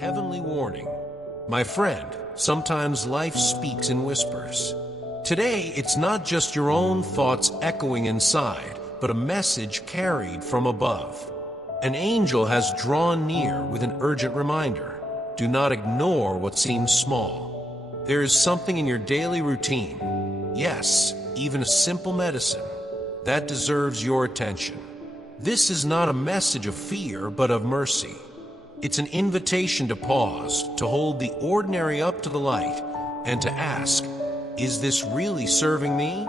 heavenly warning. My friend, sometimes life speaks in whispers. Today, it's not just your own thoughts echoing inside, but a message carried from above. An angel has drawn near with an urgent reminder. Do not ignore what seems small. There is something in your daily routine, yes, even a simple medicine, that deserves your attention. This is not a message of fear, but of mercy. It's an invitation to pause, to hold the ordinary up to the light, and to ask, is this really serving me?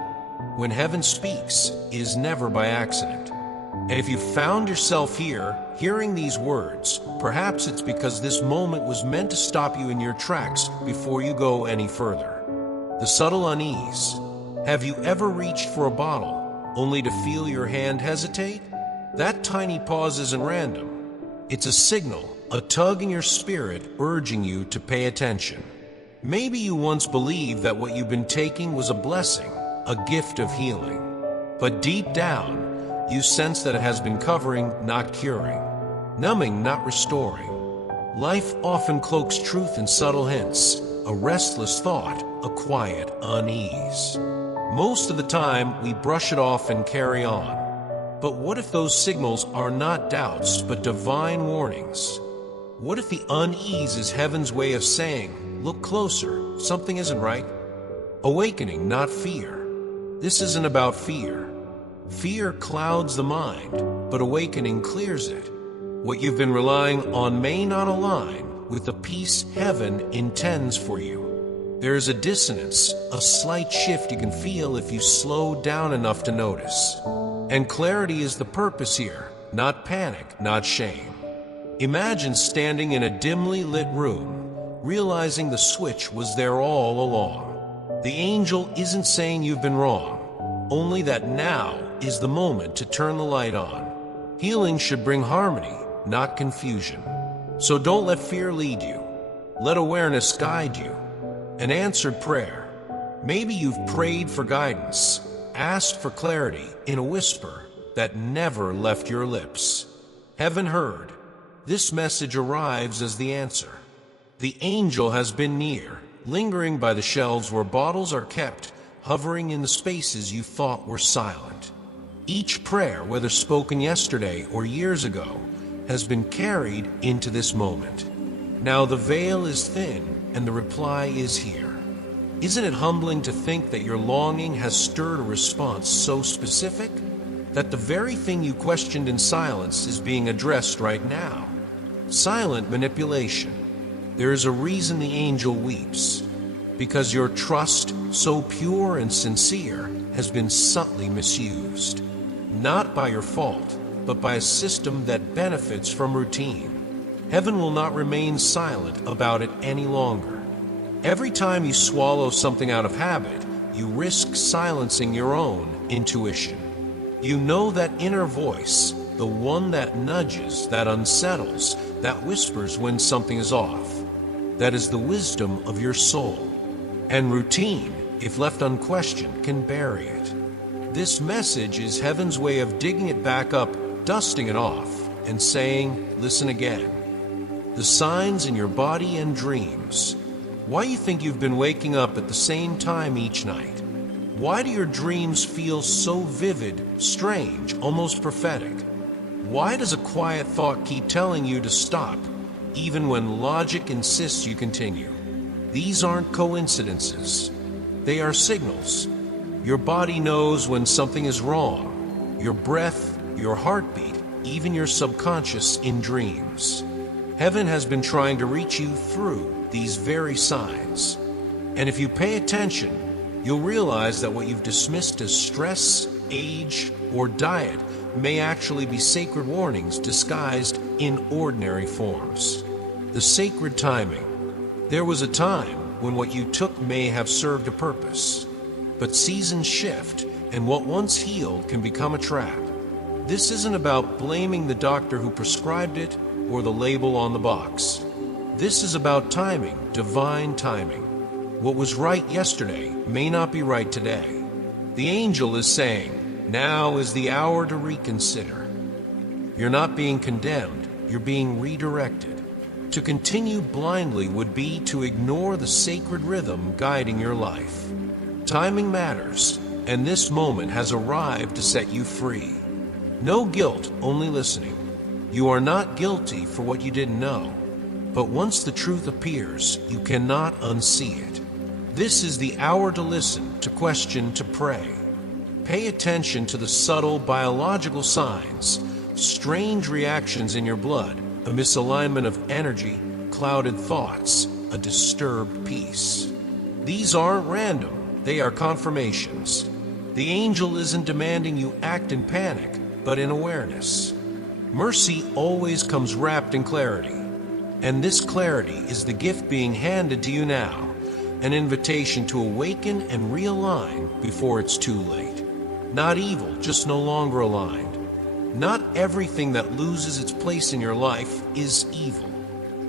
When heaven speaks, it is never by accident. And if you found yourself here, hearing these words, perhaps it's because this moment was meant to stop you in your tracks before you go any further. The subtle unease. Have you ever reached for a bottle, only to feel your hand hesitate? That tiny pause isn't random. It's a signal, a tug in your spirit urging you to pay attention. Maybe you once believed that what you've been taking was a blessing, a gift of healing. But deep down, you sense that it has been covering, not curing, numbing, not restoring. Life often cloaks truth in subtle hints, a restless thought, a quiet unease. Most of the time, we brush it off and carry on. But what if those signals are not doubts, but divine warnings? What if the unease is heaven's way of saying, look closer, something isn't right? Awakening, not fear. This isn't about fear. Fear clouds the mind, but awakening clears it. What you've been relying on may not align with the peace heaven intends for you. There is a dissonance, a slight shift you can feel if you slow down enough to notice. And clarity is the purpose here, not panic, not shame. Imagine standing in a dimly lit room, realizing the switch was there all along. The angel isn't saying you've been wrong, only that now is the moment to turn the light on. Healing should bring harmony, not confusion. So don't let fear lead you. Let awareness guide you. An answered prayer. Maybe you've prayed for guidance, asked for clarity in a whisper that never left your lips. Heaven heard. This message arrives as the answer. The angel has been near, lingering by the shelves where bottles are kept, hovering in the spaces you thought were silent. Each prayer, whether spoken yesterday or years ago, has been carried into this moment. Now the veil is thin and the reply is here. Isn't it humbling to think that your longing has stirred a response so specific that the very thing you questioned in silence is being addressed right now? Silent manipulation. There is a reason the angel weeps, because your trust, so pure and sincere, has been subtly misused. Not by your fault, but by a system that benefits from routine. Heaven will not remain silent about it any longer. Every time you swallow something out of habit, you risk silencing your own intuition. You know that inner voice, the one that nudges, that unsettles, that whispers when something is off. That is the wisdom of your soul. And routine, if left unquestioned, can bury it. This message is heaven's way of digging it back up, dusting it off, and saying, listen again. The signs in your body and dreams. Why you think you've been waking up at the same time each night? Why do your dreams feel so vivid, strange, almost prophetic? Why does a quiet thought keep telling you to stop, even when logic insists you continue? These aren't coincidences. They are signals. Your body knows when something is wrong. Your breath, your heartbeat, even your subconscious in dreams. Heaven has been trying to reach you through these very signs. And if you pay attention, you'll realize that what you've dismissed as stress, age, or diet may actually be sacred warnings disguised in ordinary forms. The sacred timing. There was a time when what you took may have served a purpose. But seasons shift, and what once healed can become a trap. This isn't about blaming the doctor who prescribed it or the label on the box. This is about timing, divine timing. What was right yesterday may not be right today. The angel is saying, now is the hour to reconsider. You're not being condemned, you're being redirected. To continue blindly would be to ignore the sacred rhythm guiding your life. Timing matters, and this moment has arrived to set you free. No guilt, only listening. You are not guilty for what you didn't know, but once the truth appears, you cannot unsee it. This is the hour to listen, to question, to pray. Pay attention to the subtle biological signs, strange reactions in your blood, a misalignment of energy, clouded thoughts, a disturbed peace. These aren't random, they are confirmations. The angel isn't demanding you act in panic, but in awareness. Mercy always comes wrapped in clarity, and this clarity is the gift being handed to you now, an invitation to awaken and realign before it's too late. Not evil, just no longer aligned. Not everything that loses its place in your life is evil.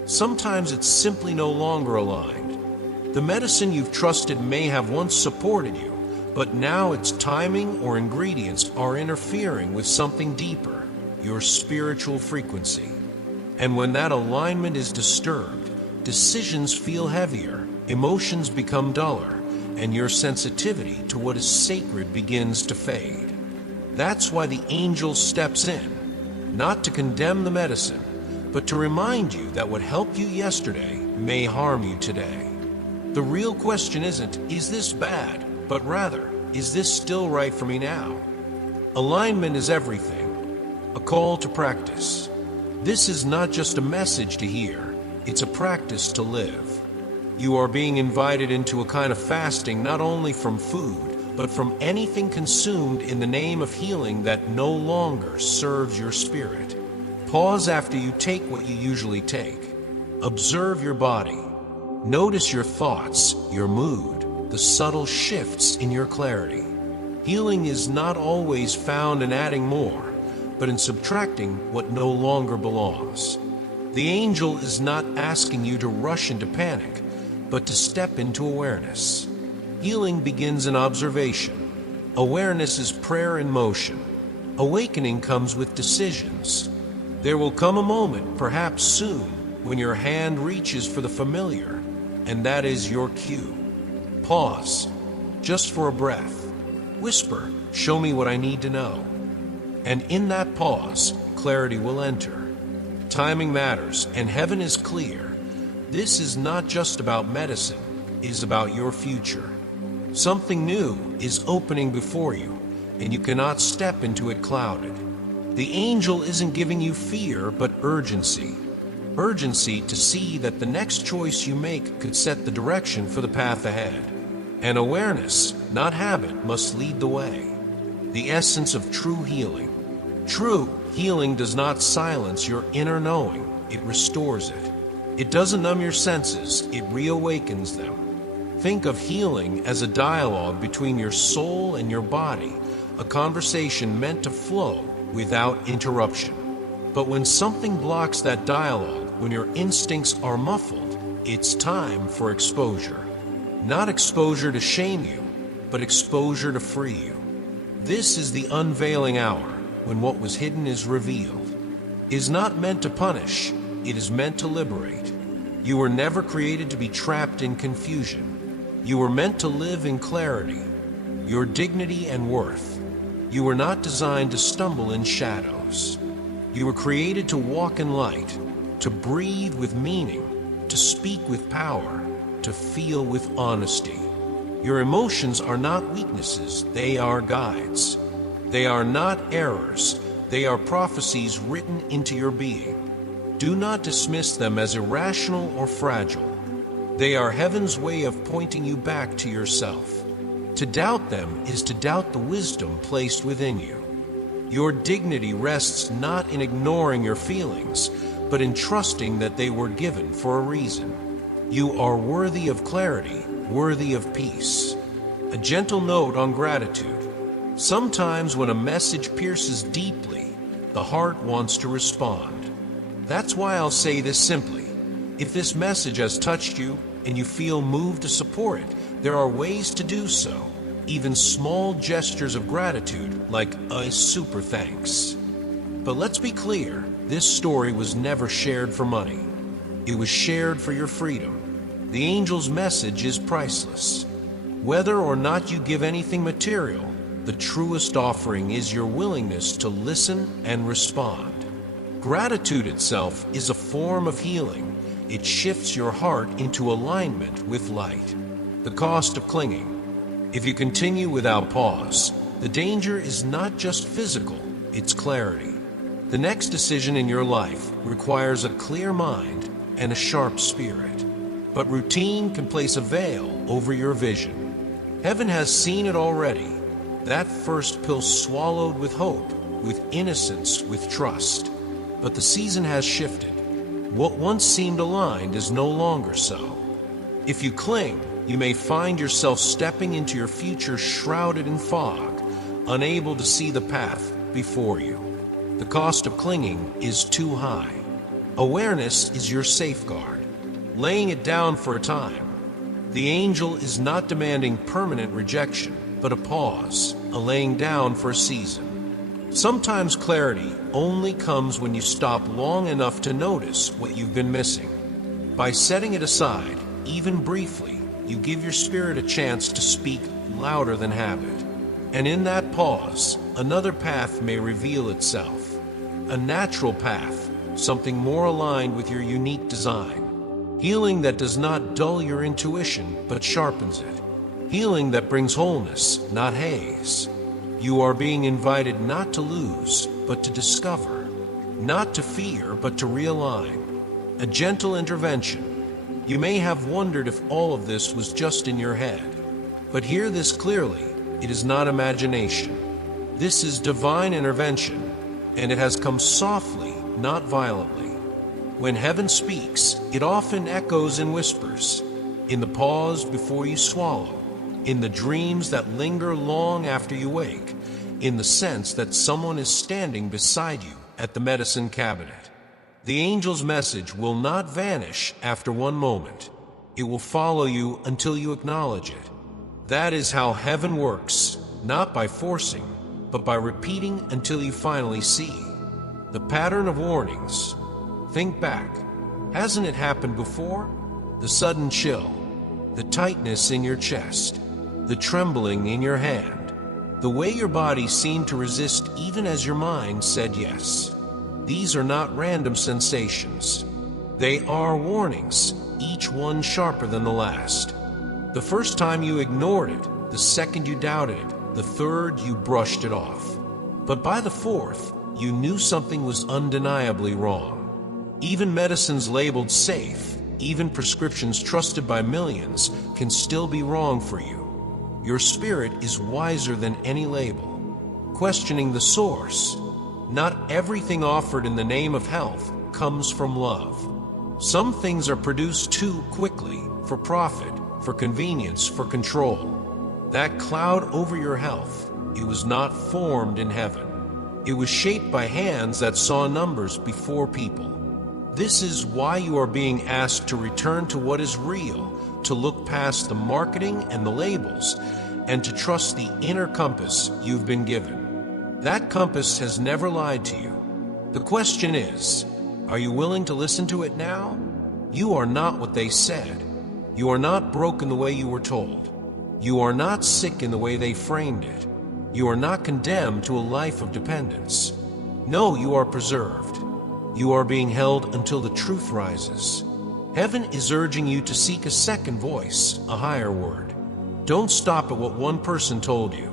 Sometimes it's simply no longer aligned. The medicine you've trusted may have once supported you, but now its timing or ingredients are interfering with something deeper, your spiritual frequency. And when that alignment is disturbed, decisions feel heavier, emotions become duller, and your sensitivity to what is sacred begins to fade. That's why the angel steps in, not to condemn the medicine, but to remind you that what helped you yesterday may harm you today. The real question isn't, is this bad? But rather, is this still right for me now? Alignment is everything, a call to practice. This is not just a message to hear, it's a practice to live. You are being invited into a kind of fasting not only from food, but from anything consumed in the name of healing that no longer serves your spirit. Pause after you take what you usually take. Observe your body. Notice your thoughts, your mood, the subtle shifts in your clarity. Healing is not always found in adding more, but in subtracting what no longer belongs. The angel is not asking you to rush into panic, but to step into awareness. Healing begins in observation. Awareness is prayer in motion. Awakening comes with decisions. There will come a moment, perhaps soon, when your hand reaches for the familiar, and that is your cue. Pause, just for a breath. Whisper, show me what I need to know. And in that pause, clarity will enter. Timing matters, and heaven is clear. This is not just about medicine, it is about your future. Something new is opening before you, and you cannot step into it clouded. The angel isn't giving you fear, but urgency. Urgency to see that the next choice you make could set the direction for the path ahead. And awareness, not habit, must lead the way. The essence of true healing. True healing does not silence your inner knowing, it restores it. It doesn't numb your senses, it reawakens them. Think of healing as a dialogue between your soul and your body, a conversation meant to flow without interruption. But when something blocks that dialogue, when your instincts are muffled, it's time for exposure. Not exposure to shame you, but exposure to free you. This is the unveiling hour, when what was hidden is revealed. It is not meant to punish, it is meant to liberate. You were never created to be trapped in confusion. You were meant to live in clarity, your dignity and worth. You were not designed to stumble in shadows. You were created to walk in light, to breathe with meaning, to speak with power, to feel with honesty. Your emotions are not weaknesses, they are guides. They are not errors, they are prophecies written into your being. Do not dismiss them as irrational or fragile. They are heaven's way of pointing you back to yourself. To doubt them is to doubt the wisdom placed within you. Your dignity rests not in ignoring your feelings, but in trusting that they were given for a reason. You are worthy of clarity, worthy of peace. A gentle note on gratitude. Sometimes when a message pierces deeply, the heart wants to respond. That's why I'll say this simply. If this message has touched you and you feel moved to support it, there are ways to do so. Even small gestures of gratitude like a super thanks. But let's be clear, this story was never shared for money. It was shared for your freedom. The angel's message is priceless. Whether or not you give anything material, the truest offering is your willingness to listen and respond. Gratitude itself is a form of healing. It shifts your heart into alignment with light. The cost of clinging. If you continue without pause, the danger is not just physical, it's clarity. The next decision in your life requires a clear mind and a sharp spirit. But routine can place a veil over your vision. Heaven has seen it already. That first pill swallowed with hope, with innocence, with trust. But the season has shifted. What once seemed aligned is no longer so. If you cling, you may find yourself stepping into your future shrouded in fog, unable to see the path before you. The cost of clinging is too high. Awareness is your safeguard, laying it down for a time. The angel is not demanding permanent rejection, but a pause, a laying down for a season. Sometimes clarity only comes when you stop long enough to notice what you've been missing. By setting it aside, even briefly, you give your spirit a chance to speak louder than habit. And in that pause, another path may reveal itself. A natural path, something more aligned with your unique design. Healing that does not dull your intuition, but sharpens it. Healing that brings wholeness, not haze. You are being invited not to lose, but to discover. Not to fear, but to realign. A gentle intervention. You may have wondered if all of this was just in your head. But hear this clearly, it is not imagination. This is divine intervention, and it has come softly, not violently. When heaven speaks, it often echoes in whispers, in the pause before you swallow, in the dreams that linger long after you wake, in the sense that someone is standing beside you at the medicine cabinet. The angel's message will not vanish after one moment. It will follow you until you acknowledge it. That is how heaven works, not by forcing, but by repeating until you finally see. The pattern of warnings. Think back. Hasn't it happened before? The sudden chill, the tightness in your chest, the trembling in your hand, the way your body seemed to resist even as your mind said yes. These are not random sensations. They are warnings, each one sharper than the last. The first time you ignored it, the second you doubted it, the third you brushed it off. But by the fourth, you knew something was undeniably wrong. Even medicines labeled safe, even prescriptions trusted by millions, can still be wrong for you. Your spirit is wiser than any label. Questioning the source. Not everything offered in the name of health comes from love. Some things are produced too quickly, for profit, for convenience, for control. That cloud over your health, it was not formed in heaven. It was shaped by hands that saw numbers before people. This is why you are being asked to return to what is real, to look past the marketing and the labels, and to trust the inner compass you've been given. That compass has never lied to you. The question is, are you willing to listen to it now? You are not what they said. You are not broken the way you were told. You are not sick in the way they framed it. You are not condemned to a life of dependence. No, you are preserved. You are being held until the truth rises. Heaven is urging you to seek a second voice, a higher word. Don't stop at what one person told you.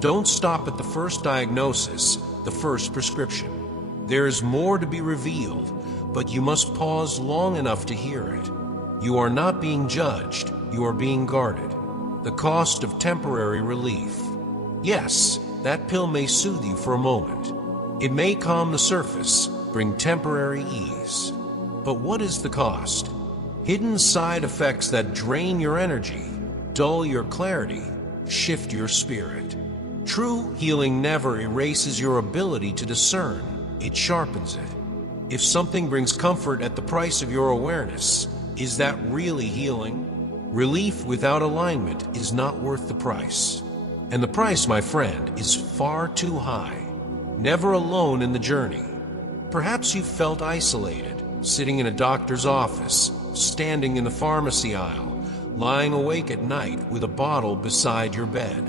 Don't stop at the first diagnosis, the first prescription. There is more to be revealed, but you must pause long enough to hear it. You are not being judged, you are being guarded. The cost of temporary relief. Yes, that pill may soothe you for a moment. It may calm the surface, bring temporary ease. But what is the cost? Hidden side effects that drain your energy, dull your clarity, shift your spirit. True healing never erases your ability to discern, it sharpens it. If something brings comfort at the price of your awareness, is that really healing? Relief without alignment is not worth the price. And the price, my friend, is far too high. Never alone in the journey. Perhaps you've felt isolated, sitting in a doctor's office, standing in the pharmacy aisle, lying awake at night with a bottle beside your bed.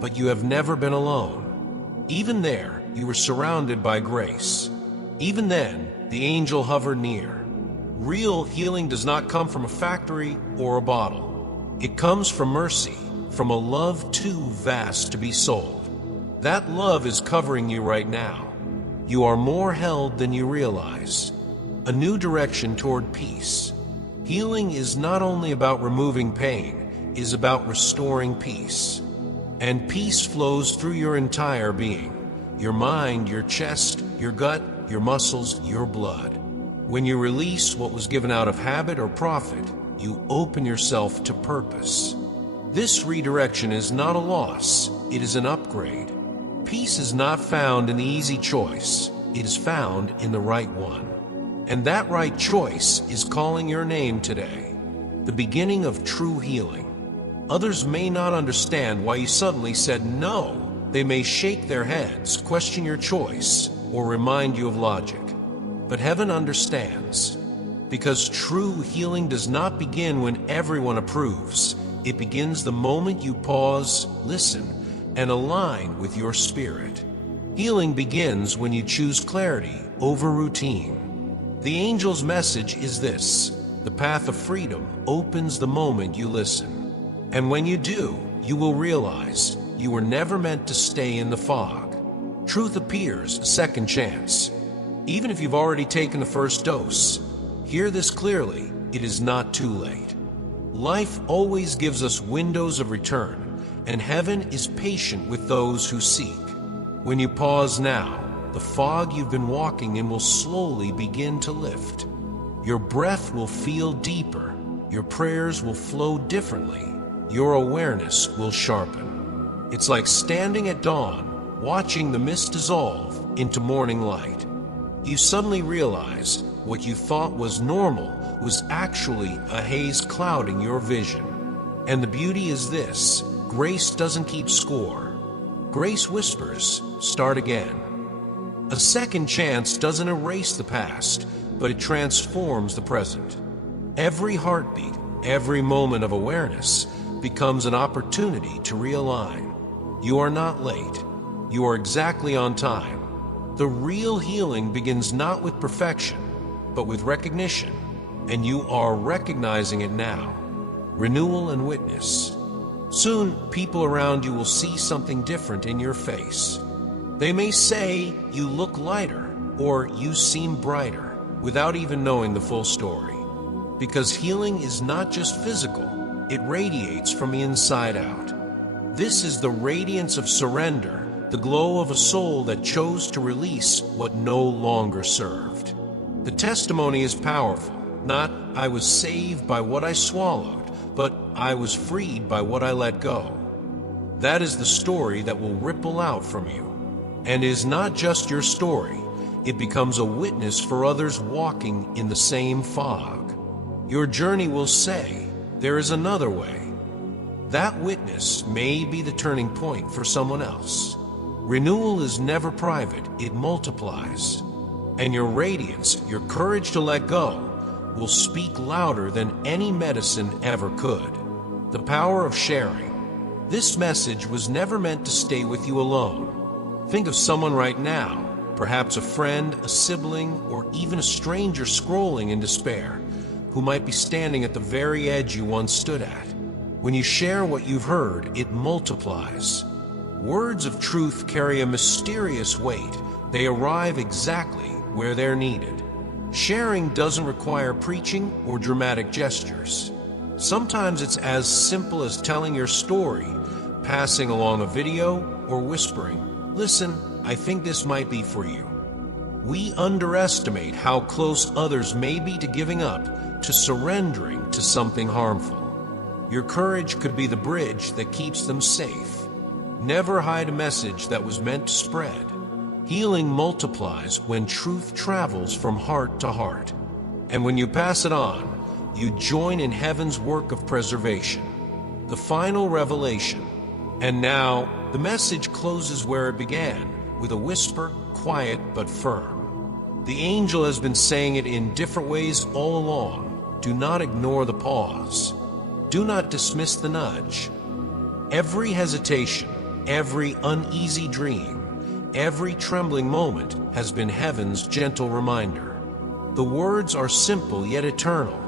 But you have never been alone. Even there, you were surrounded by grace. Even then, the angel hovered near. Real healing does not come from a factory or a bottle. It comes from mercy, from a love too vast to be sold. That love is covering you right now. You are more held than you realize. A new direction toward peace. Healing is not only about removing pain, it is about restoring peace. And peace flows through your entire being. Your mind, your chest, your gut, your muscles, your blood. When you release what was given out of habit or profit, you open yourself to purpose. This redirection is not a loss, it is an upgrade. Peace is not found in the easy choice, it is found in the right one. And that right choice is calling your name today, the beginning of true healing. Others may not understand why you suddenly said no. They may shake their heads, question your choice, or remind you of logic. But heaven understands, because true healing does not begin when everyone approves. It begins the moment you pause, listen, and align with your spirit. Healing begins when you choose clarity over routine. The angel's message is this: the path of freedom opens the moment you listen. And when you do, you will realize you were never meant to stay in the fog. Truth appears a second chance. Even if you've already taken the first dose, hear this clearly, it is not too late. Life always gives us windows of return, and heaven is patient with those who seek. When you pause now, the fog you've been walking in will slowly begin to lift. Your breath will feel deeper, your prayers will flow differently, your awareness will sharpen. It's like standing at dawn, watching the mist dissolve into morning light. You suddenly realize what you thought was normal was actually a haze clouding your vision. And the beauty is this: grace doesn't keep score. Grace whispers, start again. A second chance doesn't erase the past, but it transforms the present. Every heartbeat, every moment of awareness becomes an opportunity to realign. You are not late. You are exactly on time. The real healing begins not with perfection, but with recognition, and you are recognizing it now. Renewal and witness. Soon, people around you will see something different in your face. They may say you look lighter or you seem brighter without even knowing the full story. Because healing is not just physical, it radiates from the inside out. This is the radiance of surrender, the glow of a soul that chose to release what no longer served. The testimony is powerful. Not, I was saved by what I swallowed, but I was freed by what I let go. That is the story that will ripple out from you. And is not just your story, it becomes a witness for others walking in the same fog. Your journey will say, there is another way. That witness may be the turning point for someone else. Renewal is never private, it multiplies. And your radiance, your courage to let go, will speak louder than any medicine ever could. The power of sharing. This message was never meant to stay with you alone. Think of someone right now, perhaps a friend, a sibling, or even a stranger scrolling in despair, who might be standing at the very edge you once stood at. When you share what you've heard, it multiplies. Words of truth carry a mysterious weight. They arrive exactly where they're needed. Sharing doesn't require preaching or dramatic gestures. Sometimes it's as simple as telling your story, passing along a video, or whispering, listen, I think this might be for you. We underestimate how close others may be to giving up, to surrendering to something harmful. Your courage could be the bridge that keeps them safe. Never hide a message that was meant to spread. Healing multiplies when truth travels from heart to heart. And when you pass it on, you join in heaven's work of preservation, the final revelation. And now, the message closes where it began, with a whisper, quiet but firm. The angel has been saying it in different ways all along. Do not ignore the pause. Do not dismiss the nudge. Every hesitation, every uneasy dream, every trembling moment has been heaven's gentle reminder. The words are simple yet eternal.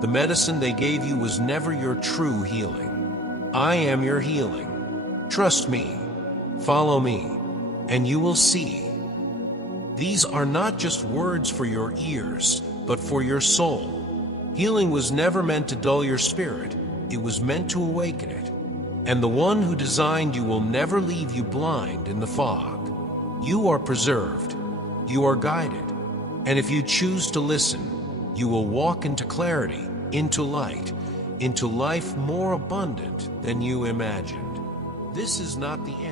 The medicine they gave you was never your true healing. I am your healing. Trust me. Follow me, and you will see. These are not just words for your ears, but for your soul. Healing was never meant to dull your spirit. It was meant to awaken it. And the one who designed you will never leave you blind in the fog. You are preserved. You are guided. And if you choose to listen, you will walk into clarity, into light, into life more abundant than you imagined. This is not the end.